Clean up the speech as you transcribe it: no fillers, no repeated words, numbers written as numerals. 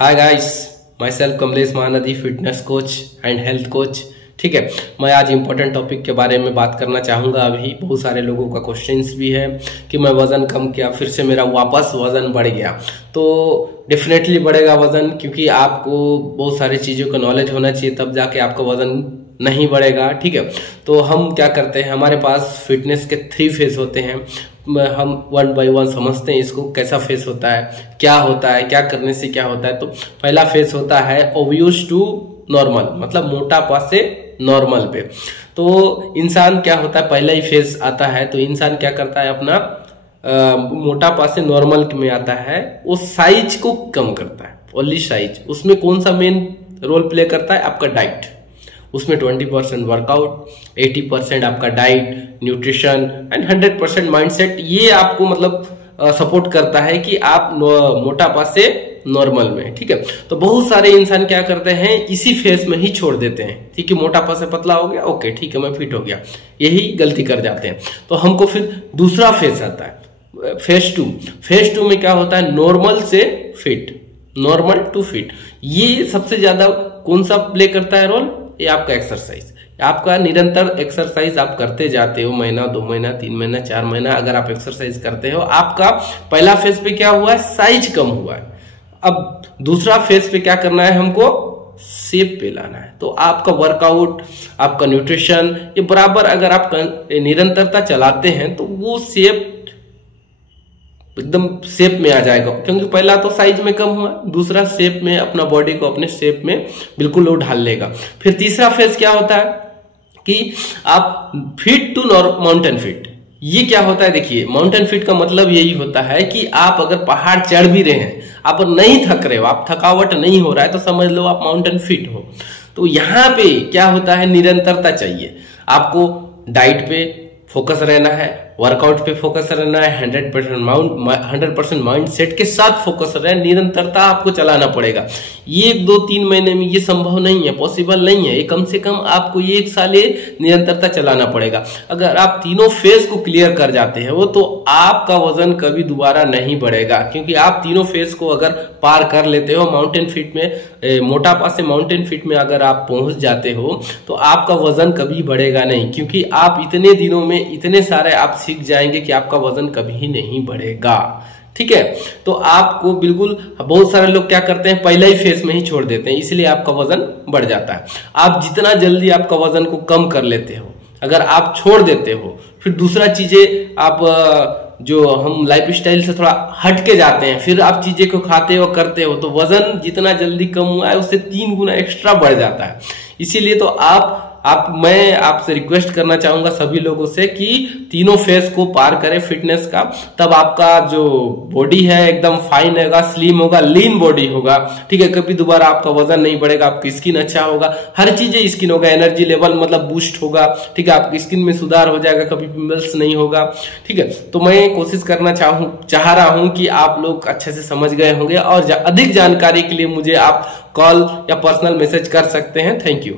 Hi guys, my self Kamlesh Mahanadi, fitness coach and health coach. ठीक है, मैं आज इंपॉर्टेंट टॉपिक के बारे में बात करना चाहूँगा। अभी बहुत सारे लोगों का क्वेश्चंस भी है कि मैं वज़न कम किया, फिर से मेरा वापस वज़न बढ़ गया। तो डेफिनेटली बढ़ेगा वज़न, क्योंकि आपको बहुत सारी चीज़ों का नॉलेज होना चाहिए, तब जाके आपका वज़न नहीं बढ़ेगा। ठीक है, तो हम क्या करते हैं, हमारे पास फिटनेस के 3 फेज होते हैं। हम 1 बाय 1 समझते हैं इसको, कैसा फेस होता है, क्या होता है, क्या करने से क्या होता है। तो पहला फेस होता है ओब्यूज टू नॉर्मल, मतलब मोटापा से नॉर्मल पे। तो इंसान क्या होता है, पहला ही फेस आता है तो इंसान क्या करता है, अपना मोटापा से नॉर्मल में आता है, वो साइज को कम करता है, ओनली साइज। उसमें कौन सा मेन रोल प्ले करता है, आपका डाइट। उसमें 20% वर्कआउट, 80% आपका डाइट, न्यूट्रिशन एंड 100% माइंडसेट। ये आपको मतलब सपोर्ट करता है कि आप मोटापा से नॉर्मल में। ठीक है, तो बहुत सारे इंसान क्या करते हैं, इसी फेस में ही छोड़ देते हैं। ठीक है, मोटापा से पतला हो गया, ओके ठीक है मैं फिट हो गया, यही गलती कर जाते हैं। तो हमको फिर दूसरा फेस आता है, फेज 2। फेज 2 में क्या होता है, नॉर्मल से फिट, नॉर्मल टू फिट। ये सबसे ज्यादा कौन सा प्ले करता है रोल, ये आपका एक्सरसाइज। आपका निरंतर एक्सरसाइज आप करते जाते हो, महीना 2 महीना 3 महीना 4 महीना अगर आप एक्सरसाइज करते हो, आपका पहला फेज पे क्या हुआ है, साइज कम हुआ है। अब दूसरा फेज पे क्या करना है, हमको शेप पे लाना है। तो आपका वर्कआउट, आपका न्यूट्रिशन, ये बराबर अगर आप निरंतरता चलाते हैं तो वो शेप एकदम शेप में आ जाएगा, क्योंकि पहला तो साइज में कम हुआ, दूसरा शेप में अपना बॉडी को अपने शेप में बिल्कुल वो ढाल लेगा। फिर तीसरा फेज क्या होता है कि आप फिट टू माउंटेन फिट। ये क्या होता है, देखिए माउंटेन फिट का मतलब यही होता है कि आप अगर पहाड़ चढ़ भी रहे हैं, आप नहीं थक रहे हो, आप थकावट नहीं हो रहा है, तो समझ लो आप माउंटेन फिट हो। तो यहाँ पे क्या होता है, निरंतरता चाहिए आपको। डाइट पे फोकस रहना है, वर्कआउट पे फोकस रहना है, 100% माइंड सेट के साथ फोकस रहना, निरंतरता आपको चलाना पड़ेगा। ये 2-3 महीने में ये संभव नहीं है, पॉसिबल नहीं है। ये कम से कम आपको ये 1 साल निरंतरता चलाना पड़ेगा। अगर आप तीनों फेज को क्लियर कर जाते हैं वो, तो आपका वजन कभी दोबारा नहीं बढ़ेगा, क्योंकि आप तीनों फेज को अगर पार कर लेते हो, माउंटेन फिट में, मोटापा से माउंटेन फिट में अगर आप पहुंच जाते हो, तो आपका वजन कभी बढ़ेगा नहीं, क्योंकि आप इतने दिनों में इतने सारे आप सीख जाएंगे कि आपका वजन कभी नहीं बढ़ेगा। ठीक है, तो आपको बिल्कुल, बहुत सारे लोग क्या करते हैं, पहला ही फेज में ही छोड़ देते हैं, इसलिए आपका वजन बढ़ जाता है। आप जितना जल्दी आपका वजन को कम कर लेते हो, अगर आप छोड़ देते हो, फिर दूसरा चीजें आप जो हम लाइफ स्टाइल से थोड़ा हट के जाते हैं, फिर आप चीजें को खाते हो करते हो, तो वजन जितना जल्दी कम हुआ है उससे 3 गुना एक्स्ट्रा बढ़ जाता है। इसीलिए तो मैं आपसे रिक्वेस्ट करना चाहूंगा सभी लोगों से कि तीनों फेज को पार करें फिटनेस का, तब आपका जो बॉडी है एकदम फाइन होगा, स्लिम होगा, लीन बॉडी होगा। ठीक है, कभी दोबारा आपका वजन नहीं बढ़ेगा, आपकी स्किन अच्छा होगा, हर चीजें स्किन होगा, एनर्जी लेवल मतलब बूस्ट होगा। ठीक है, आपकी स्किन में सुधार हो जाएगा, कभी पिंपल्स नहीं होगा। ठीक है, तो मैं कोशिश करना चाह रहा हूं कि आप लोग अच्छे से समझ गए होंगे, और अधिक जानकारी के लिए मुझे आप कॉल या पर्सनल मैसेज कर सकते हैं। Thank you.